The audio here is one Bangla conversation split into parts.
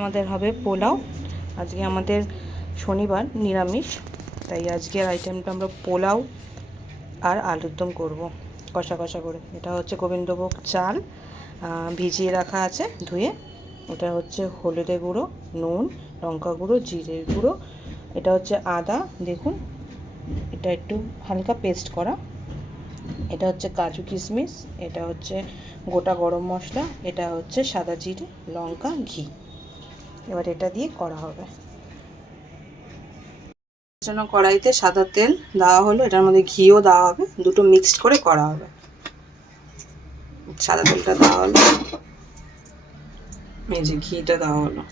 আমাদের হবে পোলাও। আজকে আমাদের শনিবার নিরামিষ, তাই আজকের আইটেমটা আমরা পোলাও আর আলুর দম করবো কষা কষা করে। এটা হচ্ছে গোবিন্দভোগ চাল ভিজিয়ে রাখা আছে ধুয়ে। এটা হচ্ছে হলুদের গুঁড়ো, নুন, লঙ্কা গুঁড়ো, জিরের গুঁড়ো। এটা হচ্ছে আদা, দেখুন এটা একটু হালকা পেস্ট করা। এটা হচ্ছে কাজু কিশমিশ, এটা হচ্ছে গোটা গরম মশলা, এটা হচ্ছে সাদা জিরে, লঙ্কা, ঘি। এবার এটা দিয়ে করা হবে। জন্য কড়াইতে সাদা তেল দেওয়া হলো, এটার মধ্যে ঘিও দেওয়া হবে, দুটো মিক্সড করে করা হবে। সাদা তেলটা দেওয়া হলো, এই যে ঘিটা দেওয়া হলো,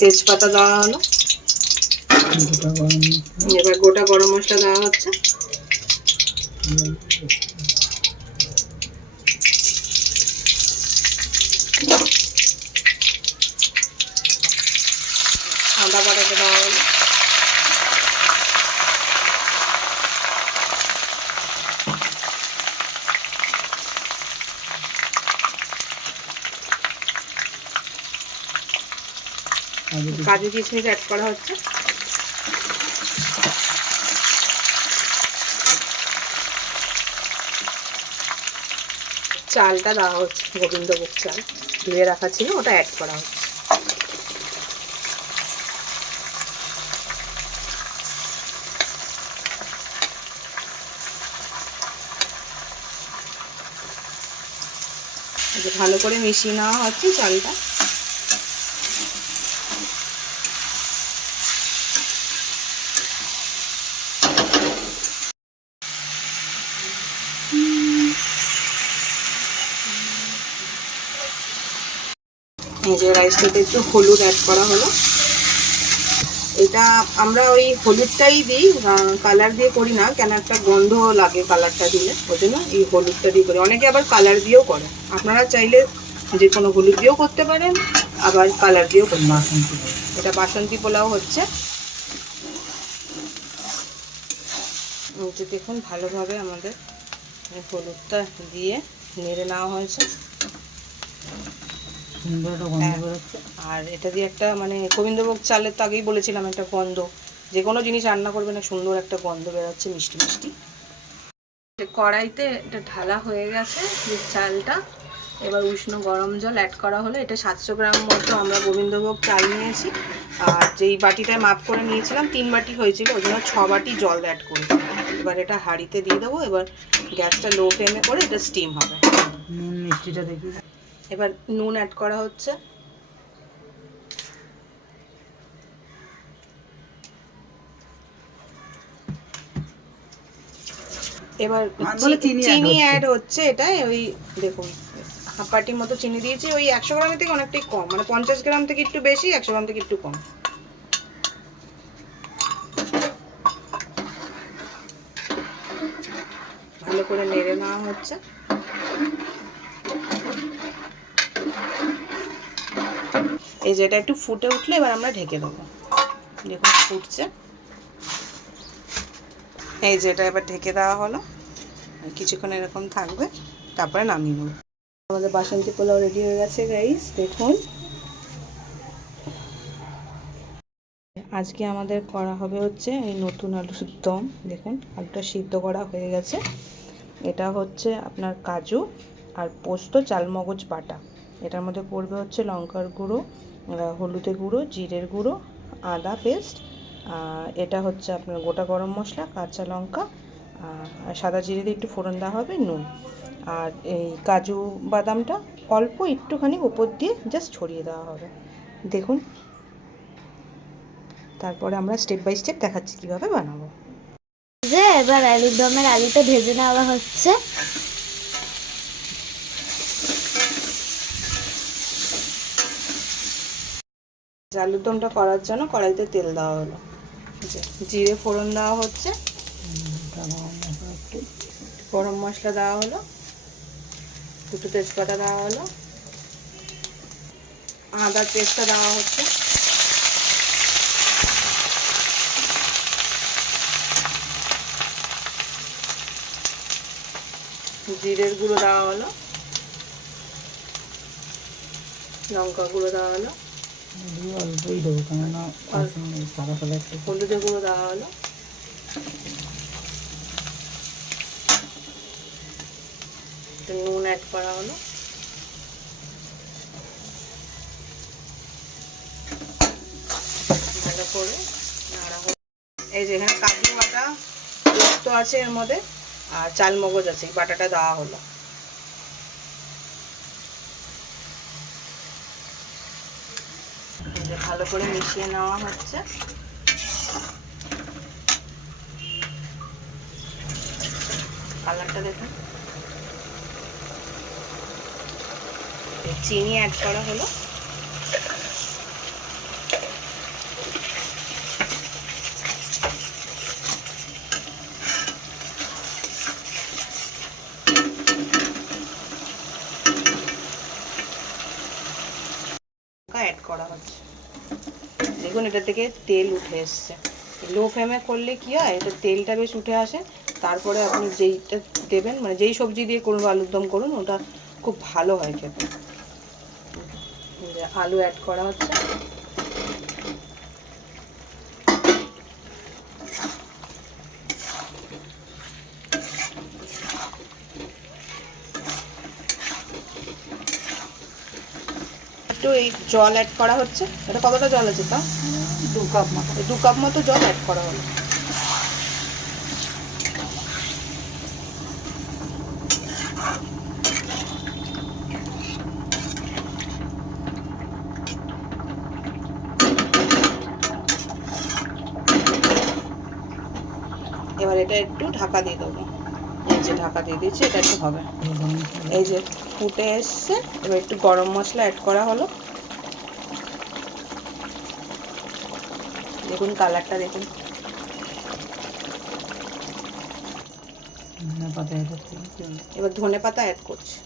তেজপাতা দেওয়া হলো, এবার গোটা গরম মশলা দেওয়া হচ্ছে, আদা বাটাটা দেওয়া হলো, কাজু কিশমিশ অ্যাড করা হচ্ছে, চালটা দেওয়া হচ্ছে, গোবিন্দভোগ চাল ধুয়ে রাখা ছিল, ওটা অ্যাড করা হচ্ছে। ভালো করে মিশিয়ে নেওয়া হচ্ছে চালটা। এই যে রাইসটাতে একটু হলুদ অ্যাড করা হলো, এটা আমরা ওই হলুদটাই দিই, কালার দিয়ে করি না, কেন একটা গন্ধ লাগে কালারটা দিলে, ওই জন্য এই হলুদটা দিয়ে করি। অনেকে আবার কালার দিয়েও করে, আপনারা চাইলে যে কোনো হলুদ দিয়েও করতে পারেন, আবার কালার দিয়েও করতে পারেন। এটা বাসন্তী পোলাও হচ্ছে। দেখুন ভালোভাবে আমাদের হলুদটা দিয়ে নেড়ে নেওয়া হয়েছে, আর এটা দিয়ে একটা মানে গোবিন্দভোগ চালের তো আগেই বলেছিলাম একটা গন্ধ, যে কোনো জিনিস রান্না করবে না সুন্দর একটা গন্ধ বেরোচ্ছে মিষ্টি মিষ্টি। কড়াইতে এটা ঢালা হয়ে গেছে যে চালটা, এবার উষ্ণ গরম জল অ্যাড করা হলো। এটা 700 গ্রাম মতো আমরা গোবিন্দভোগ চাল নিয়েছি, আর যেই বাটিটায় মাপ করে নিয়েছিলাম 3 বাটি হয়েছিল, ওই জন্য 6 বাটি জল অ্যাড করেছি। এবার এটা হাঁড়িতে দিয়ে দেবো, এবার গ্যাসটা লো ফ্লেমে করে এটা স্টিম হবে। নুন মিষ্টিটা দেখি, এবার নুন অ্যাড করা হচ্ছে, এবার চিনি অ্যাড হচ্ছে। এটা ওই দেখুন হাফ বাটির মতো চিনি দিয়েছি, ওই 100 গ্রামের থেকে অনেকটাই কম, মানে 50 গ্রাম থেকে একটু বেশি, 100 গ্রাম থেকে একটু কম। ভালো করে নেড়ে নেওয়া হচ্ছে। এই যে এটা একটু ফুটে উঠলে এবার আমরা ঢেকে দেবো, দেখুন ফুটছে। এই যে এটা এবার ঢেকে দেওয়া হলো, কিছুক্ষণ এরকম থাকবে, তারপরে নামিয়ে নেব। আমাদের বাসন্তী পোলাও রেডি হয়ে গেছে গাইস, দেখুন। আজকে আমাদের করা হবে হচ্ছে এই নতুন আলুর দম। দেখুন আলুটা সিদ্ধ করা হয়ে গেছে। এটা হচ্ছে আপনার কাজু আর পোস্ত চালমগজ বাটা, এটার মধ্যে পড়বে হচ্ছে লঙ্কার গুঁড়ো, হলুদের গুঁড়ো, জিরের গুঁড়ো, আদা পেস্ট, এটা হচ্ছে আপনার গোটা গরম মশলা, কাঁচা লঙ্কা, আর সাদা জিরে দিয়ে একটু ফোড়ন দেওয়া হবে, নুন। আর এই কাজু বাদামটা অল্প একটুখানি উপর দিয়ে জাস্ট ছড়িয়ে দেওয়া হবে, দেখুন। তারপরে আমরা স্টেপ বাই স্টেপ দেখাচ্ছি কীভাবে বানাবো। এবার আলুর দমের আলুটা ভেজে নেওয়া হচ্ছে। আলুর দমটা করার জন্য কড়াইতে তেল দেওয়া হলো, জিরে ফোড়ন দেওয়া হচ্ছে, গরম মশলা দেওয়া হলো, দুটো তেজপাতা দেওয়া হলো, আদার পেস্টটা দেওয়া হচ্ছে, জিরের গুঁড়ো দেওয়া হলো, লঙ্কা গুঁড়ো দেওয়া হলো, অল্পই দেবো কেননা সাদা সাদা একটু। হলুদের গুঁড়ো দেওয়া হলো, একটু নুন অ্যাড করা হলো, ভালো করে নাড়া হলো। এই যে এখানে কাজু বাটা পোস্ত আছে এর মধ্যে, আর চাল মগজ আছে, এই বাটাটা দেওয়া হলো। ভালো করে মিশিয়ে নেওয়া হচ্ছে। কালারটা দেখুন। চিনি অ্যাড করা হলো, অ্যাড করা হচ্ছে। দেখুন এটা থেকে তেল উঠে এসছে। লো ফ্লেমে করলে কি হয়, এটা তেলটা বেশ উঠে আসে। তারপরে আপনি যেইটা দেবেন, মানে যেই সবজি দিয়ে করুন, আলুর দম করুন, ওটা খুব ভালো হয় খেতে। আলু অ্যাড করা হচ্ছে, একটু এই জল অ্যাড করা হচ্ছে। এটা কতটা জল আছে তা? 2 কাপ মতো। 2 কাপ মতো জল অ্যাড করা হলো। এবার এটা একটু ঢাকা দিয়ে দেবো। এই যে ঢাকা দিয়ে দিচ্ছি, এটা একটু হবে। এই যে ফুটে এসছে, এবার একটু গরম মশলা অ্যাড করা হলো। দেখুন কালারটা দেখুন। পাতা অ্যাড করছি। এবার ধনে পাতা অ্যাড করছি।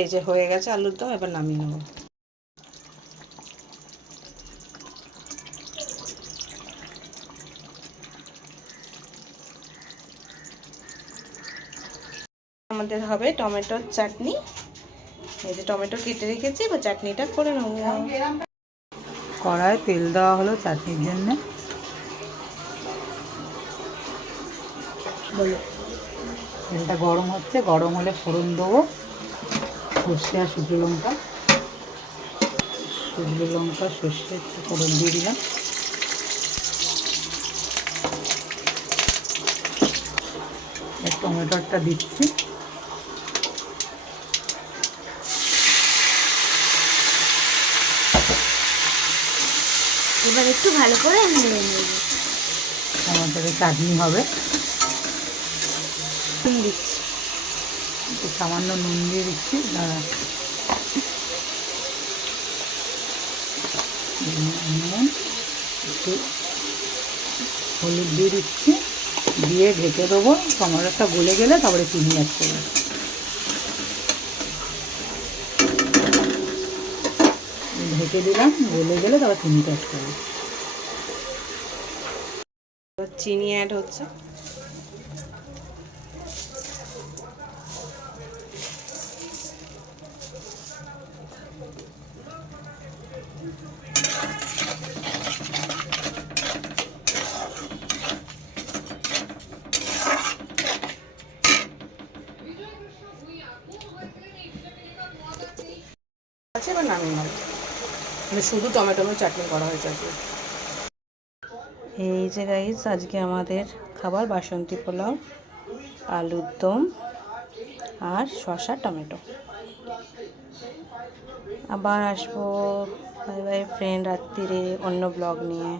এই যে হয়ে গেছে আলুর দম, এবার নামিয়ে নেব। আমাদের হবে টমেটোর চাটনি। এই যে টমেটো কেটে রেখেছি, এবার চাটনিটা করে নেব। কড়ায় তেল দেওয়া হলো চাটনির জন্য। তেলটা গরম হচ্ছে, গরম হলে ফোড়ন দেবো সর্ষে আর শুকনো লঙ্কা। শুকনো লঙ্কা সর্ষে একটু ফোড়ন দিয়ে দিলাম। টমেটোটা দিচ্ছি। এবার একটু ভালো করে নেড়ে নেব। টমেটোর চাটনি হবে। নুন দিচ্ছি, একটু সামান্য নুন দিয়ে দিচ্ছি। নুন একটু হলুদ দিয়ে দিচ্ছি, দিয়ে ঢেকে দেবো। টমেটোটা গলে গেলে তারপরে চিনি অ্যাড করবো। ঢেকে দিলাম, গলে গেলে তারপর চিনিটা অ্যাড করবো। চিনি অ্যাড হচ্ছে। আছে, এবার নামিয়ে নেব। মানে শুধু টমেটো চাটনি করা হয়েছে আজকে। এই যে গাইস, আজকে আমাদের খাবার বাসন্তী পোলাও, আলুর দম আর শসা টমেটো। আবার আসবো। বাই বাই ফ্রেন্ড, রাত্রিরে অন্য ব্লগ নিয়ে।